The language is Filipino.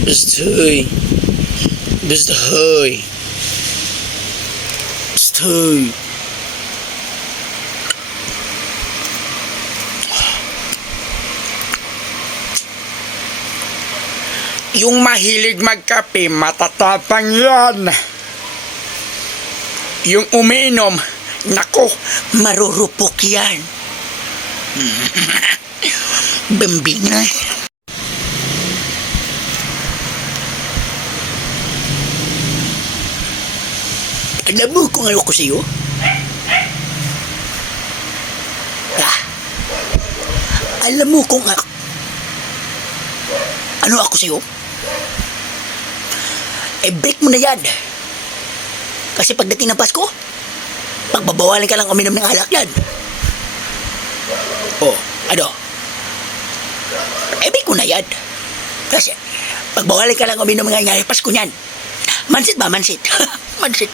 Bestoy. Bestoy. Bestoy. Yung mahilig magkape, matatapang yan. Yung umiinom, nako, marurupok yan. Bambingay. Alam mo kung ano ko sa'yo? Alam mo kung ano ako sa'yo? Break mo na yan. Kasi pagdating ng Pasko, pagbabawalan ka lang uminom ng alak yan. Oh, ano? Break mo na yan. Kasi pagbawalan ka lang uminom ng Pasko niyan. Mansit ba? Mansit. Mansit.